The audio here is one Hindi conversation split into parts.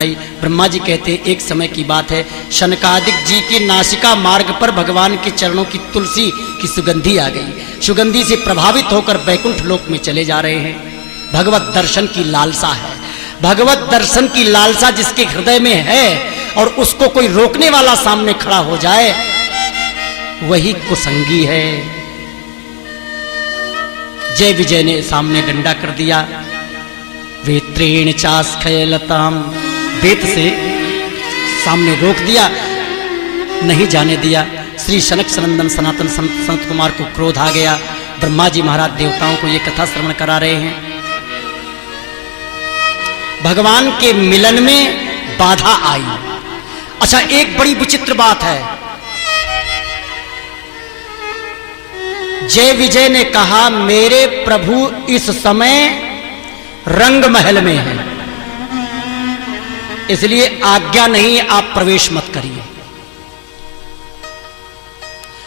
ब्रह्मा जी कहते हैं एक समय की बात है, शनकादिक जी के नासिका मार्ग पर भगवान के चरणों की तुलसी की सुगंधी आ गई। सुगंधी से प्रभावित होकर बैकुंठ लोक में चले जा रहे हैं। भगवत दर्शन की लालसा है, भगवत दर्शन की लालसा जिसके हृदय में है और उसको कोई रोकने वाला सामने खड़ा हो जाए वही कुसंगी है। जय विजय ने सामने डंडा कर दिया, वेत्रेण चास्खयलताम, वेद से सामने रोक दिया, नहीं जाने दिया। श्री शनक सनंदन सनातन संत कुमार को क्रोध आ गया। ब्रह्मा जी महाराज देवताओं को यह कथा श्रवण करा रहे हैं। भगवान के मिलन में बाधा आई। अच्छा, एक बड़ी विचित्र बात है, जय विजय ने कहा मेरे प्रभु इस समय रंग महल में है, इसलिए आज्ञा नहीं, आप प्रवेश मत करिए।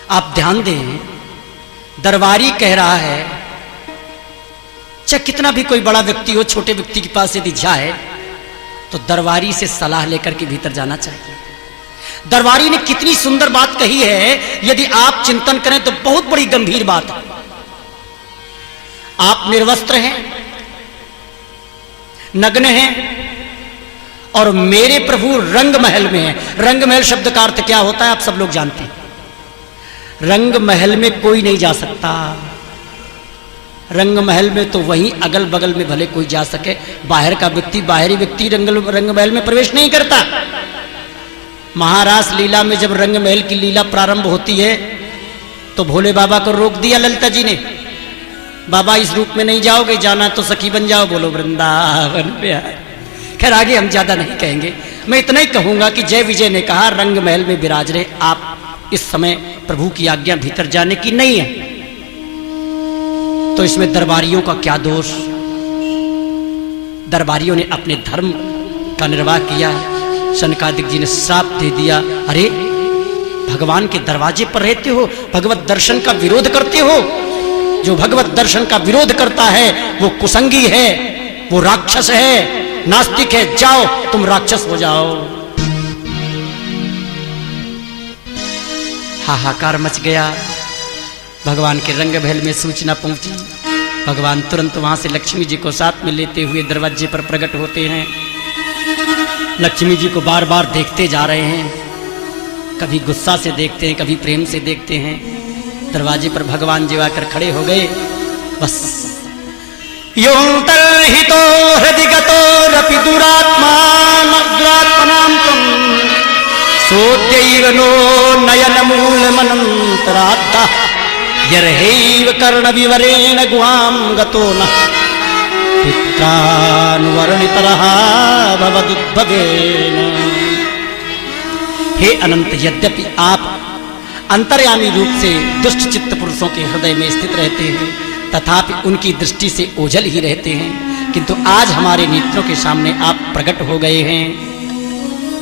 आप ध्यान दें, दरबारी कह रहा है, चाहे कितना भी कोई बड़ा व्यक्ति हो, छोटे व्यक्ति के पास यदि जाए तो दरबारी से सलाह लेकर के भीतर जाना चाहिए। दरबारी ने कितनी सुंदर बात कही है, यदि आप चिंतन करें तो बहुत बड़ी गंभीर बात है। आप निर्वस्त्र हैं, नग्न हैं और मेरे प्रभु रंग महल में है। रंग महल शब्द का अर्थ क्या होता है आप सब लोग जानते हैं। रंग महल में कोई नहीं जा सकता। रंग महल में तो वहीं अगल बगल में भले कोई जा सके, बाहर का व्यक्ति, बाहरी व्यक्ति रंग महल में प्रवेश नहीं करता। महारास लीला में जब रंग महल की लीला प्रारंभ होती है तो भोले बाबा को रोक दिया ललिता जी ने, बाबा इस रूप में नहीं जाओगे, जाना तो सखी बन जाओ, बोलो वृंदावन प्यार। खैर आगे हम ज्यादा नहीं कहेंगे, मैं इतना ही कहूंगा कि जय विजय ने कहा रंग महल में विराज रहे, आप इस समय प्रभु की आज्ञा भीतर जाने की नहीं है। तो इसमें दरबारियों का क्या दोष? दरबारियों ने अपने धर्म का निर्वाह किया। शनकादिक जी ने श्राप दे दिया, अरे भगवान के दरवाजे पर रहते हो, भगवत दर्शन का विरोध करते हो। जो भगवत दर्शन का विरोध करता है वो कुसंगी है, वो राक्षस है, नास्तिक है, जाओ तुम राक्षस हो जाओ। हाहाकार मच गया। भगवान के रंग महल में सूचना पहुंची। भगवान तुरंत वहां से लक्ष्मी जी को साथ में लेते हुए दरवाजे पर प्रकट होते हैं। लक्ष्मी जी को बार बार देखते जा रहे हैं, कभी गुस्सा से देखते हैं, कभी प्रेम से देखते हैं। दरवाजे पर भगवान जी आकर खड़े हो गए। बस योऽन्तर्हितो हृदि गतोरपि दुरात्मानं त्वं सोऽद्यैव नो नयनमूलमनन्तराद्धः यर्हैव कर्णविवरेण गुहां गतो नः पित्रानुवर्णितरः भवदुद्भवेन। हे अनंत, यद्यपि आप अंतर्यामी रूप से दुष्ट चित्त पुरुषों के हृदय में स्थित रहते हैं, तथापि उनकी दृष्टि से ओझल ही रहते हैं, किंतु आज हमारे नेत्रों के सामने आप प्रकट हो गए हैं।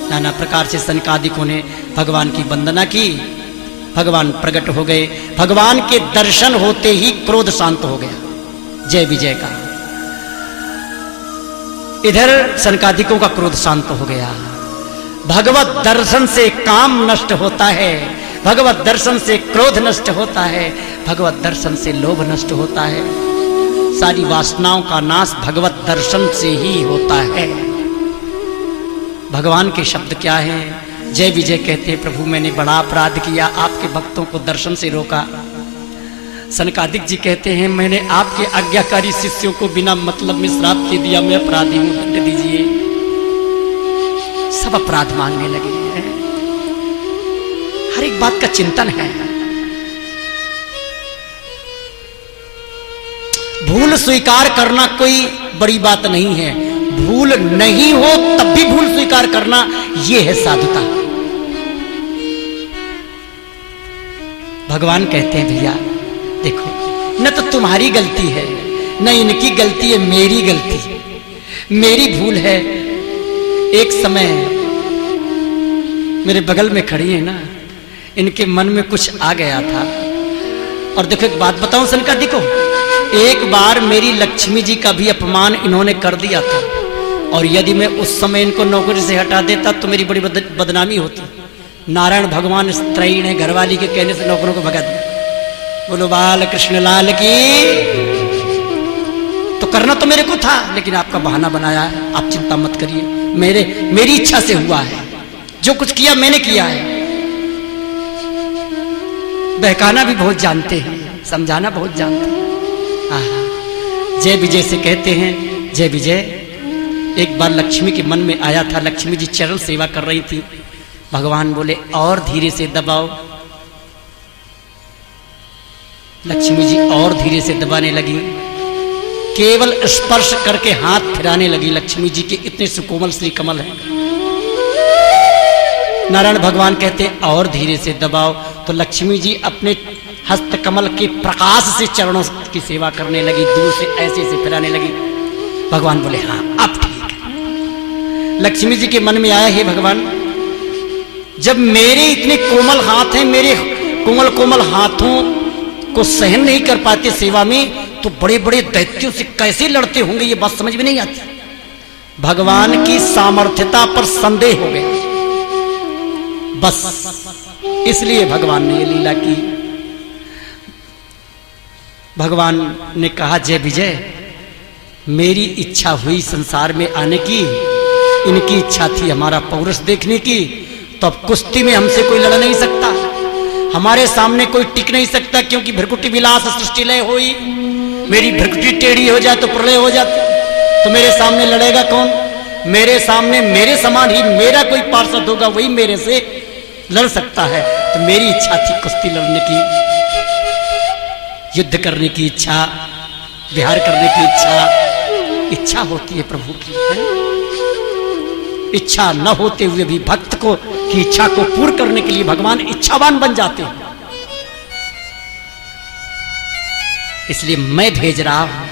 नाना प्रकार से सनकादिकों ने भगवान की वंदना की। भगवान प्रकट हो गए। भगवान के दर्शन होते ही क्रोध शांत हो गया। जय विजय का इधर सनकादिकों का क्रोध शांत हो गया। भगवत दर्शन से काम नष्ट होता है, भगवत दर्शन से क्रोध नष्ट होता है, भगवत दर्शन से लोभ नष्ट होता है। सारी वासनाओं का नाश भगवत दर्शन से ही होता है। भगवान के शब्द क्या हैं? जय विजय कहते हैं, प्रभु मैंने बड़ा अपराध किया, आपके भक्तों को दर्शन से रोका। सनकादिक जी कहते हैं, मैंने आपके आज्ञाकारी शिष्यों को बिना मतलब में श्राप दे दिया, मैं अपराधी हूं, दंड दीजिए। सब अपराध मांगने लगे हैं। हर एक बात का चिंतन है। भूल स्वीकार करना कोई बड़ी बात नहीं है, भूल नहीं हो तब भी भूल स्वीकार करना, यह है साधुता। भगवान कहते हैं, भैया देखो, न तो तुम्हारी गलती है न इनकी गलती है, मेरी गलती है, मेरी भूल है। एक समय मेरे बगल में खड़ी है ना, इनके मन में कुछ आ गया था। और देखो एक बात बताऊं सनकादिक को, एक बार मेरी लक्ष्मी जी का भी अपमान इन्होंने कर दिया था। और यदि मैं उस समय इनको नौकरी से हटा देता तो मेरी बड़ी बदनामी होती। नारायण भगवान इस त्रयी ने घरवाली के कहने से नौकरों को भगा दिया। बोलो बाल कृष्ण लाल की। तो करना तो मेरे को था, लेकिन आपका बहाना बनाया है। आप चिंता मत करिए, मेरी इच्छा से हुआ है। जो कुछ किया मैंने किया है। बहकाना भी बहुत जानते हैं, समझाना बहुत जानते हैं। जय विजय से कहते हैं, जय विजय एक बार लक्ष्मी के मन में आया था। लक्ष्मी जी चरण सेवा कर रही थी। भगवान बोले और धीरे से दबाओ। लक्ष्मी जी और धीरे से दबाने लगी। केवल स्पर्श करके हाथ फिराने लगी। लक्ष्मी जी के इतने सुकोमल श्री कमल हैं। नारायण भगवान कहते और धीरे से दबाओ। तो लक्ष्मी जी अपने हस्त कमल के प्रकाश से चरणों की सेवा करने लगी। दूर से ऐसे से फिराने लगी। भगवान बोले हाँ अब ठीक है। लक्ष्मी जी के मन में आया, हे भगवान, जब मेरे इतने कोमल हाथ हैं, मेरे कोमल कोमल हाथों को सहन नहीं कर पाते सेवा में, तो बड़े बड़े दैत्यों से कैसे लड़ते होंगे, ये बात समझ में नहीं आती। भगवान की सामर्थ्यता पर संदेह हो गया। बस इसलिए भगवान ने ये लीला की। भगवान ने कहा, जय विजय, मेरी इच्छा हुई संसार में आने की, इनकी इच्छा थी हमारा पौरुष देखने की। तो अब कुश्ती में हमसे कोई लड़ नहीं सकता, हमारे सामने कोई टिक नहीं सकता, क्योंकि भ्रकुटी विलास सृष्टि लय हुई। मेरी भ्रकुटी टेढ़ी हो जाए तो प्रलय हो जाती, तो मेरे सामने लड़ेगा कौन? मेरे सामने मेरे समान ही मेरा कोई पार्षद होगा, वही मेरे से लड़ सकता है। तो मेरी इच्छा थी कुश्ती लड़ने की, युद्ध करने की इच्छा, विहार करने की इच्छा। इच्छा होती है प्रभु की, है? इच्छा न होते हुए भी भक्त को की इच्छा को पूर्ण करने के लिए भगवान इच्छावान बन जाते हैं। इसलिए मैं भेज रहा हूं।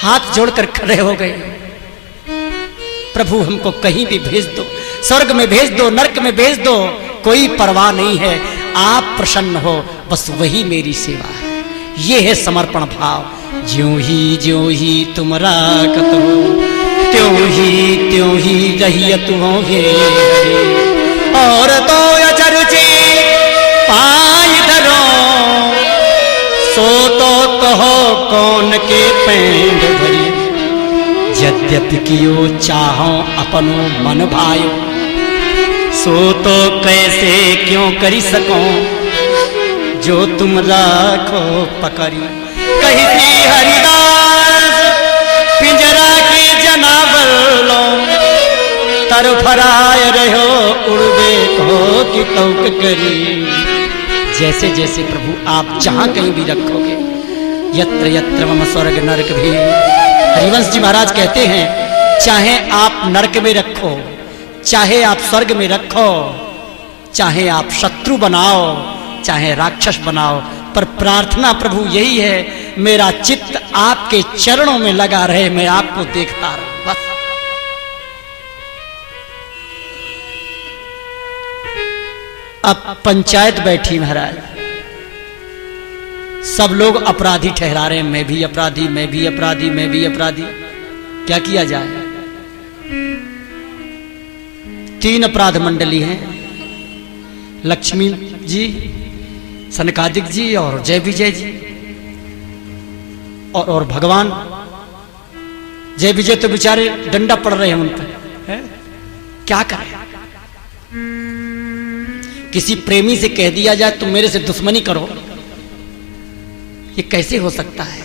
हाथ जोड़कर खड़े हो गए, प्रभु हमको कहीं भी भेज दो, स्वर्ग में भेज दो, नरक में भेज दो, कोई परवाह नहीं है। आप प्रसन्न हो, बस वही मेरी सेवा है। ये है समर्पण भाव। ज्यों ही तुम राकत हो, त्यों ही रहियत होगे। और तो अचरुचि पाई धरो, सो तो कहो कौन के पेंड भरी। यद्यपि कियो चाहो अपनो मन भायो, सो तो कैसे क्यों करी सको, जो तुम राखो पकड़ी। कही थी हरिदास पिंजरा के जनावर लो, तरफराय रहो उड़बे को की तौक करी। जैसे जैसे प्रभु आप जहां कहीं भी रखोगे, यत्र यत्र मम स्वर्ग नरक भी। हरिवंश जी महाराज कहते हैं, चाहे आप नरक में रखो, चाहे आप स्वर्ग में रखो, चाहे आप शत्रु बनाओ, चाहे राक्षस बनाओ, पर प्रार्थना प्रभु यही है, मेरा चित्त आपके चरणों में लगा रहे, मैं आपको देखता रहूं, बस। अब पंचायत बैठी महाराज, सब लोग अपराधी ठहरा रहे हैं, मैं भी अपराधी, मैं भी अपराधी, मैं भी अपराधी। क्या किया जाए? 3 अपराध मंडली हैं, लक्ष्मी जी, सनकादिक जी और जय विजय जी और भगवान। जय विजय तो बेचारे डंडा पड़ रहे हैं उन पर, है? क्या करें? किसी प्रेमी से कह दिया जाए तुम मेरे से दुश्मनी करो, ये कैसे हो सकता है?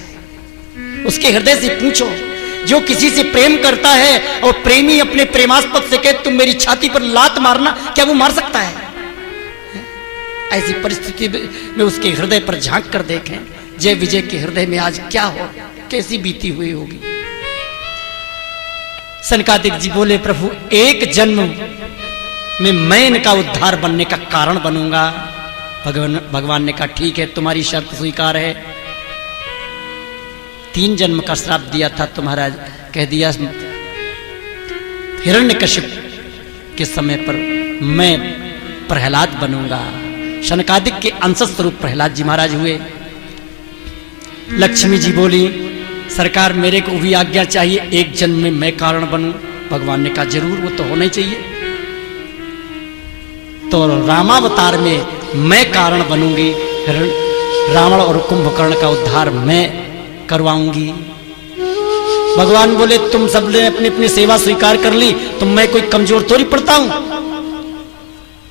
उसके हृदय से पूछो। जो किसी से प्रेम करता है और प्रेमी अपने प्रेमास्पद से कहे तुम मेरी छाती पर लात मारना, क्या वो मार सकता है? ऐसी परिस्थिति में उसके हृदय पर झांक कर देखें, जय विजय के हृदय में आज क्या हो, कैसी बीती हुई होगी। सनकादिक जी बोले, प्रभु एक जन्म में मैं इनका उद्धार बनने का कारण बनूंगा। भगवान ने कहा, ठीक है, तुम्हारी शर्त स्वीकार है। 3 जन्म का श्राप दिया था तो महाराज कह दिया, हिरण्यकशिप के समय पर मैं प्रहलाद बनूंगा। शनकादिक के अंश स्वरूप प्रहलाद जी महाराज हुए। लक्ष्मी जी बोली, सरकार मेरे को भी आज्ञा चाहिए, एक जन्म में मैं कारण बनूं। भगवान ने कहा जरूर, वो तो होना ही चाहिए। तो रामावतार में मैं कारण बनूंगी, रावण और कुंभकर्ण का उद्धार मैं करवाऊंगी। भगवान बोले तुम सब ने अपनी अपनी सेवा स्वीकार कर ली, तो मैं कोई कमजोर थोड़ी पड़ता हूं।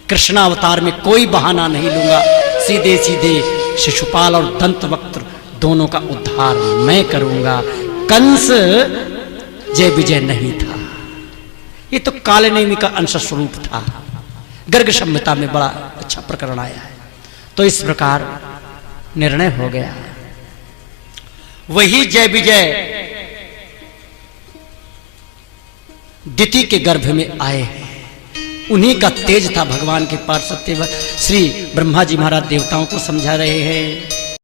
कृष्णावतार में कोई बहाना नहीं लूंगा, सीधे सीधे शिशुपाल और दंतवक्त्र दोनों का उद्धार मैं करूंगा। कंस जय विजय नहीं था, ये तो कालनेमी का अंश स्वरूप था। गर्ग संहिता में बड़ा अच्छा प्रकरण आया है। तो इस प्रकार निर्णय हो गया। वही जय विजय दिति के गर्भ में आए हैं, उन्हीं का तेज था। भगवान के पार्षद श्री ब्रह्मा जी महाराज देवताओं को समझा रहे हैं